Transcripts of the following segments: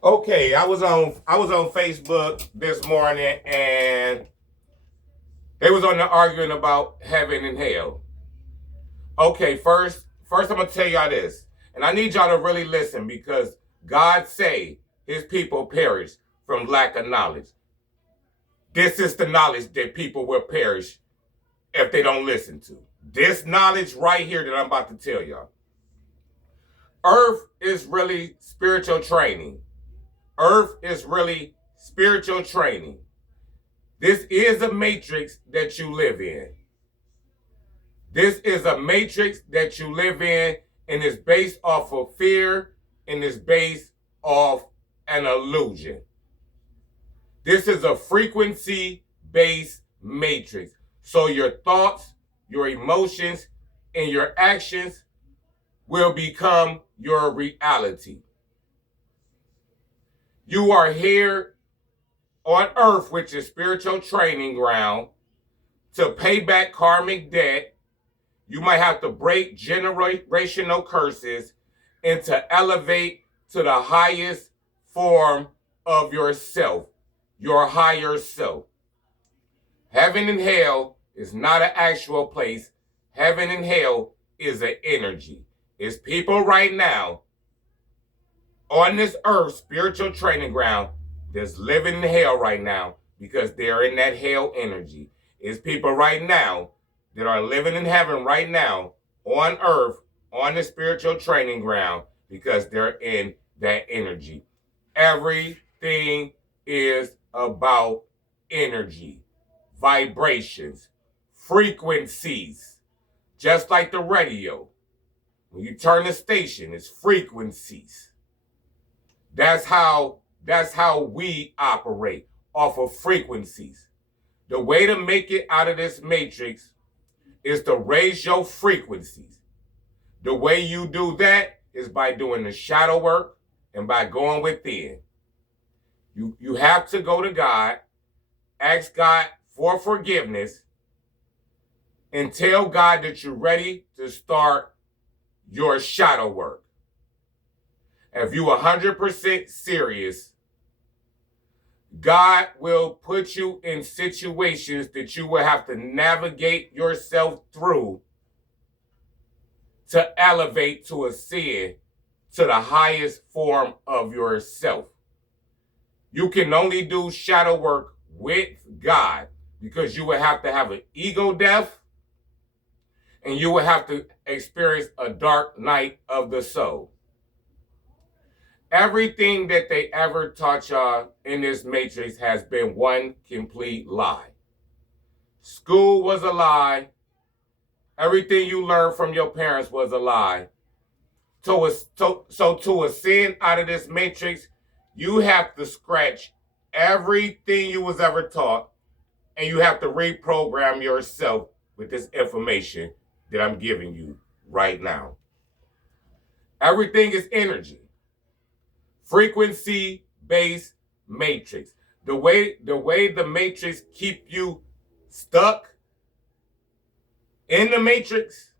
Okay, I was on Facebook this morning and they was on there arguing about heaven and hell. Okay, first I'm gonna tell y'all this, and I need y'all to really listen because God say his people perish from lack of knowledge. This is the knowledge that people will perish if they don't listen to. This knowledge right here that I'm about to tell y'all. Earth is really spiritual training. Earth is really spiritual training. This is a matrix that you live in. This is a matrix that you live in, and it's based off of fear and it's based off an illusion. This is a frequency based matrix. So your thoughts, your emotions, and your actions will become your reality. You are here on earth, which is spiritual training ground, to pay back karmic debt. You might have to break generational curses and to elevate to the highest form of yourself, your higher self. Heaven and hell is not an actual place. Heaven and hell is an energy. It's people right now on this earth, spiritual training ground, that's living in hell right now because they're in that hell energy. It's people right now that are living in heaven right now on earth, on the spiritual training ground, because they're in that energy. Everything is about energy, vibrations, frequencies. Just like the radio. When you turn the station, it's frequencies. That's how we operate, off of frequencies. The way to make it out of this matrix is to raise your frequencies. The way you do that is by doing the shadow work and by going within. You have to go to God, ask God for forgiveness, and tell God that you're ready to start your shadow work. If you're 100% serious, God will put you in situations that you will have to navigate yourself through to elevate, to ascend to the highest form of yourself. You can only do shadow work with God because you will have to have an ego death and you will have to experience a dark night of the soul. Everything that they ever taught y'all in this matrix has been one complete lie. School was a lie. Everything you learned from your parents was a lie. So to ascend out of this matrix, you have to scratch everything you was ever taught, and you have to reprogram yourself with this information that I'm giving you right now. Everything is energy. Frequency based matrix. The way the matrix keep you stuck in the matrix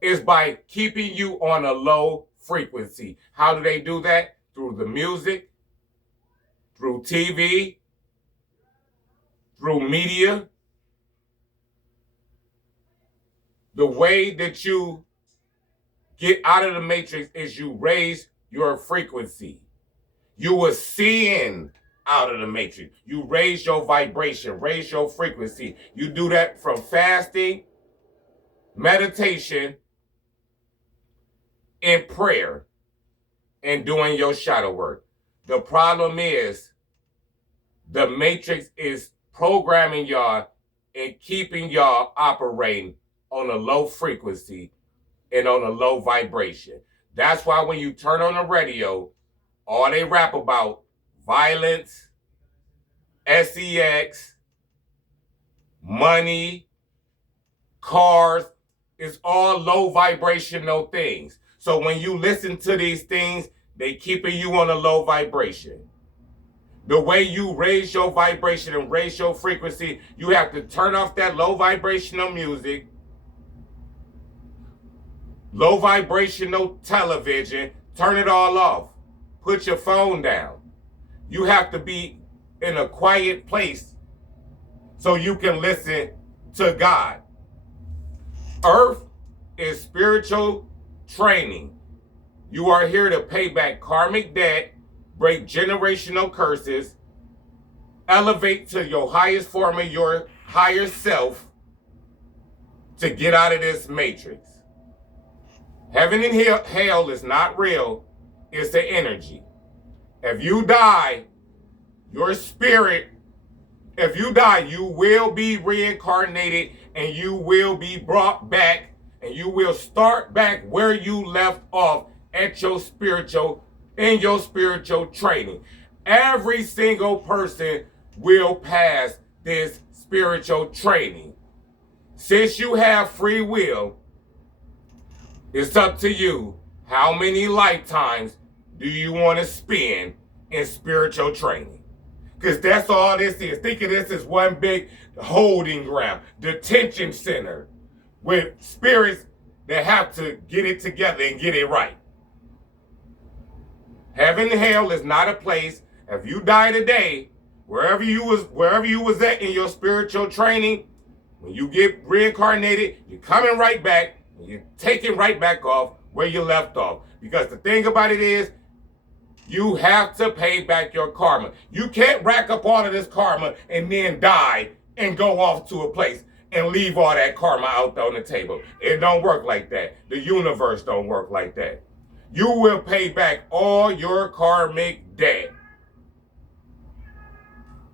is by keeping you on a low frequency. How do they do that? Through the music, through TV, through media. The way that you get out of the matrix is you raise your frequency. You ascend out of the matrix. You raise your vibration, raise your frequency. You do that from fasting, meditation, and prayer, and doing your shadow work. The problem is the matrix is programming y'all and keeping y'all operating on a low frequency and on a low vibration. That's why when you turn on the radio, all they rap about violence, sex, money, cars, is all low vibrational things. So when you listen to these things, they keeping you on a low vibration. The way you raise your vibration and raise your frequency, you have to turn off that low vibrational music, low vibrational television, turn it all off. put your phone down. You have to be in a quiet place so you can listen to God. Earth is spiritual training. You are here to pay back karmic debt, break generational curses, elevate to your highest form of your higher self to get out of this matrix. Heaven and hell is not real, it's an energy. If you die, your spirit, if you die, you will be reincarnated and you will be brought back and you will start back where you left off at your spiritual, in your spiritual training. Every single person will pass this spiritual training. Since you have free will, it's up to you. How many lifetimes do you want to spend in spiritual training? Because that's all this is. Think of this as one big holding ground, detention center, with spirits that have to get it together and get it right. Heaven and hell is not a place. If you die today, wherever you was at in your spiritual training, when you get reincarnated, you're coming right back, and you're taking right back off where you left off. Because the thing about it is, you have to pay back your karma. You can't rack up all of this karma and then die and go off to a place and leave all that karma out on the table. It don't work like that. The universe don't work like that. You will pay back all your karmic debt.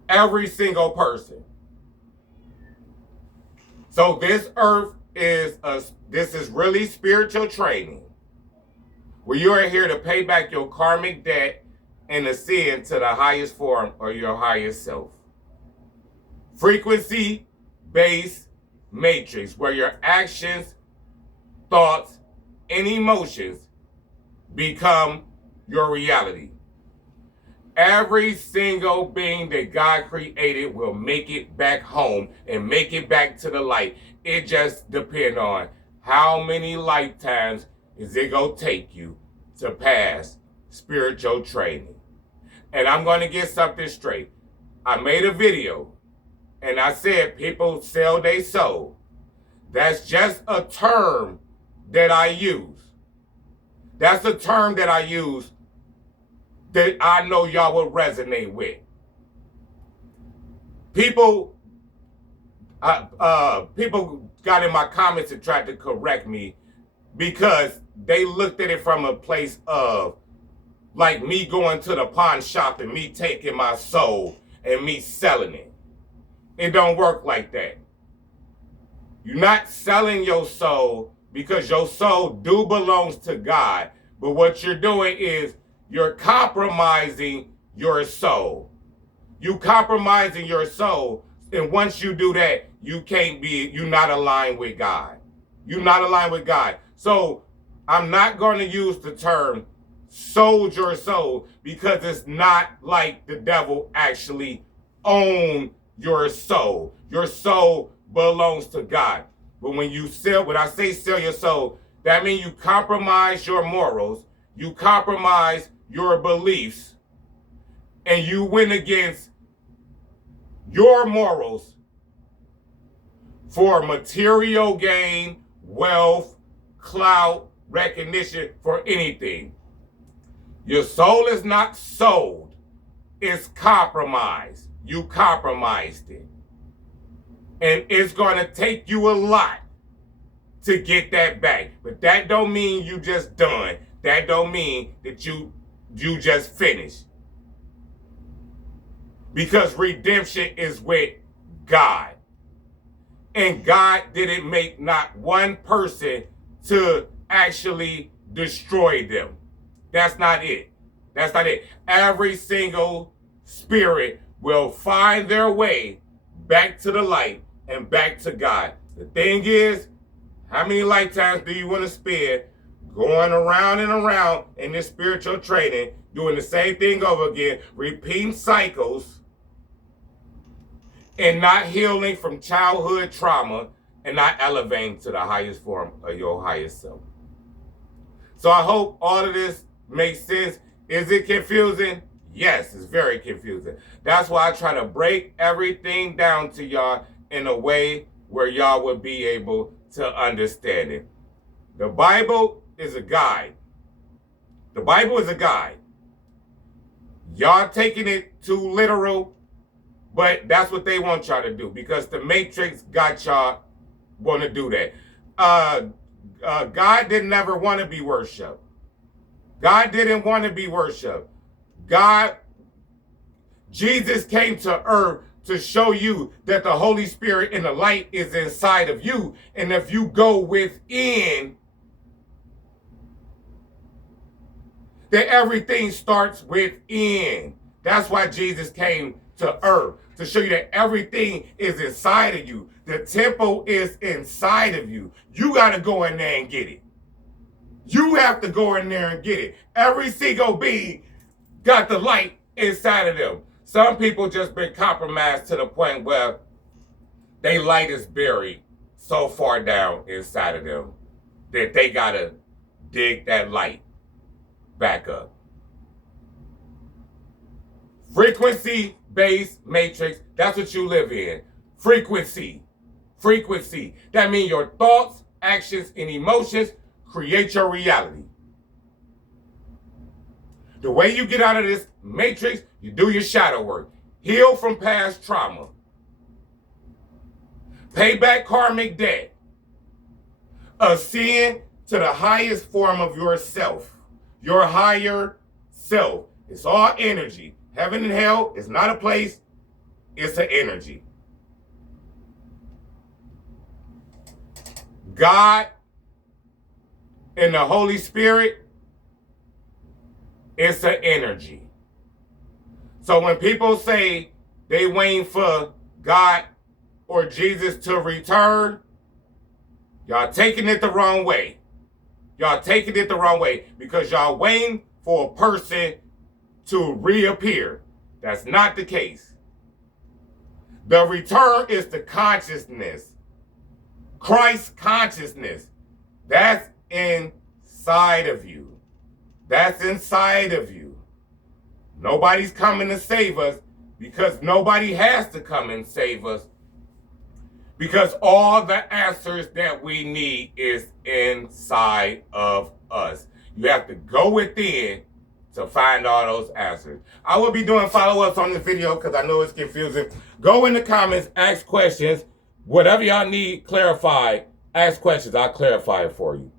Every single person. So this earth is really spiritual training, where you are here to pay back your karmic debt and ascend to the highest form of your highest self. Frequency-based matrix, where your actions, thoughts, and emotions become your reality. Every single being that God created will make it back home and make it back to the light. It just depends on how many lifetimes is it going to take you to pass spiritual training. And I'm going to get something straight. I made a video and I said people sell their soul. That's just a term that I use. That's a term that I use that I know y'all will resonate with. People got in my comments and tried to correct me because they looked at it from a place of like me going to the pawn shop and me taking my soul and me selling it. It don't work like that. You're not selling your soul because your soul do belongs to God. But what you're doing is you're compromising your soul. You compromising your soul. And once you do that, you're not aligned with God. You're not aligned with God. So I'm not going to use the term sold your soul because it's not like the devil actually owns your soul. Your soul belongs to God. But when I say sell your soul, that means you compromise your morals, you compromise your beliefs, and you went against your morals for material gain, wealth, clout, recognition, for anything. Your soul is not sold, it's compromised. You compromised it. And it's going to take you a lot to get that back. But that don't mean you just done. That don't mean that you just finished. Because redemption is with God. And God didn't make not one person to actually destroy them. That's not it. That's not it. Every single spirit will find their way back to the light and back to God. The thing is, how many lifetimes do you want to spend going around and around in this spiritual training, doing the same thing over again, repeating cycles, and not healing from childhood trauma and not elevating to the highest form of your highest self? So I hope all of this makes sense. Is it confusing? Yes, it's very confusing. That's why I try to break everything down to y'all in a way where y'all would be able to understand it. The Bible is a guide. The Bible is a guide. Y'all taking it too literal, but that's what they want y'all to do because the Matrix got y'all want to do that. God didn't ever want to be worshipped. God didn't want to be worshipped. Jesus came to earth to show you that the Holy Spirit and the light is inside of you. And if you go within, then everything starts within. That's why Jesus came to earth, to show you that everything is inside of you. The temple is inside of you. You got to go in there and get it. You have to go in there and get it. Every single being got the light inside of them. Some people just been compromised to the point where their light is buried so far down inside of them that they got to dig that light back up. Frequency-based matrix, that's what you live in. Frequency. Frequency. That means your thoughts, actions, and emotions create your reality. The way you get out of this matrix, you do your shadow work. Heal from past trauma. Pay back karmic debt. Ascend to the highest form of yourself. Your higher self. It's all energy. Heaven and hell is not a place. It's an energy. God and the Holy Spirit, it's an energy. So when people say they waiting for God or Jesus to return, y'all taking it the wrong way. Y'all taking it the wrong way because y'all waiting for a person to reappear. That's not the case. The return is the consciousness. Christ consciousness. That's inside of you. That's inside of you. Nobody's coming to save us because nobody has to come and save us because all the answers that we need is inside of us. You have to go within to find all those answers. I will be doing follow-ups on this video because I know it's confusing. Go in the comments, ask questions. Whatever y'all need clarified, ask questions. I'll clarify it for you.